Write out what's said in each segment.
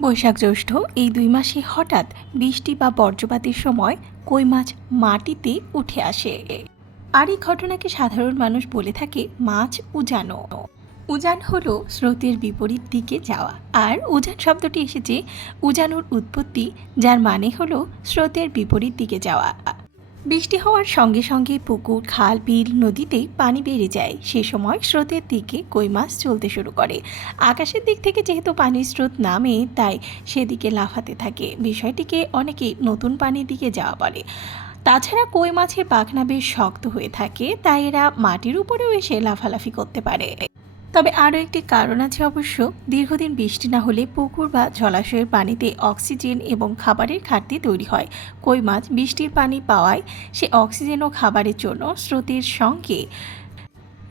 বৈশাখ জ্যৈষ্ঠ এই দুই মাসে হঠাৎ বৃষ্টি বা বর্জপাতের সময় কই মাছ মাটিতে উঠে আসে। আর এই ঘটনাকে সাধারণ মানুষ বলে থাকে মাছ উজানো। উজান হলো স্রোতের বিপরীত দিকে যাওয়া। আর উজান শব্দটি এসেছে উজানোর উৎপত্তি, যার মানে হলো স্রোতের বিপরীত দিকে যাওয়া। বৃষ্টি হওয়ার সঙ্গে সঙ্গে পুকুর, খাল, বিল নদীতে পানি বেড়ে যায়। সে সময় স্রোতের দিকে কই মাছ চলতে শুরু করে। আকাশের দিক থেকে যেহেতু পানির স্রোত নামে, তাই সেদিকে লাফাতে থাকে। বিষয়টিকে অনেকে নতুন পানির দিকে যাওয়া বলে। তাছাড়া কই মাছের পাখনা বেশ শক্ত হয়ে থাকে, তাই এরা মাটির উপরেও এসে লাফালাফি করতে পারে। তবে আরও একটি কারণ আছে অবশ্য, দীর্ঘদিন বৃষ্টি না হলে পুকুর বা জলাশয়ের পানিতে অক্সিজেন এবং খাবারের ঘাটতি তৈরি হয়। কই মাছ বৃষ্টির পানি পাওয়ায় সে অক্সিজেন ও খাবারের জন্য স্রোতের সঙ্গে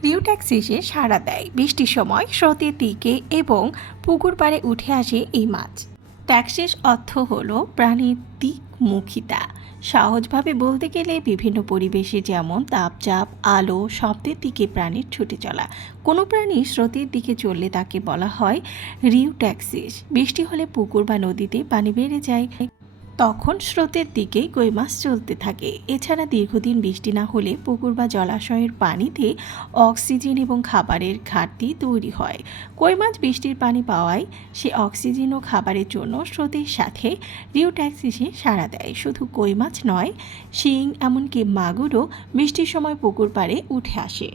রিউট্যাক্স এসে সাড়া দেয়। বৃষ্টির সময় স্রোতের দিকে এবং পুকুর পাড়ে উঠে আসে এই মাছ। ট্যাক্সিস অর্থ হল প্রাণীর দিকমুখিতা। সহজভাবে বলতে গেলে বিভিন্ন পরিবেশে যেমন তাপচাপ, আলো শব্দের দিকে প্রাণীর ছুটে চলা। কোনো প্রাণী স্রোতের দিকে চললে তাকে বলা হয় রিউ রিউট্যাক্সিস। বৃষ্টি হলে পুকুর বা নদীতে পানি বেড়ে যায়। তখন স্রোতের দিকেই কই মাছ চলতে থাকে। এছাড়া দীর্ঘদিন বৃষ্টি না হলে পুকুর বা জলাশয়ের পানিতে অক্সিজেন এবং খাবারের ঘাটতি তৈরি হয়। কই মাছ বৃষ্টির পানি পাওয়ায় সে অক্সিজেন ও খাবারের জন্য স্রোতের সাথে রিউট্যাক্সিসে সাড়া দেয়। শুধু কই মাছ নয়, শিং এমনকি মাগুরও বৃষ্টির সময় পুকুর পাড়ে উঠে আসে।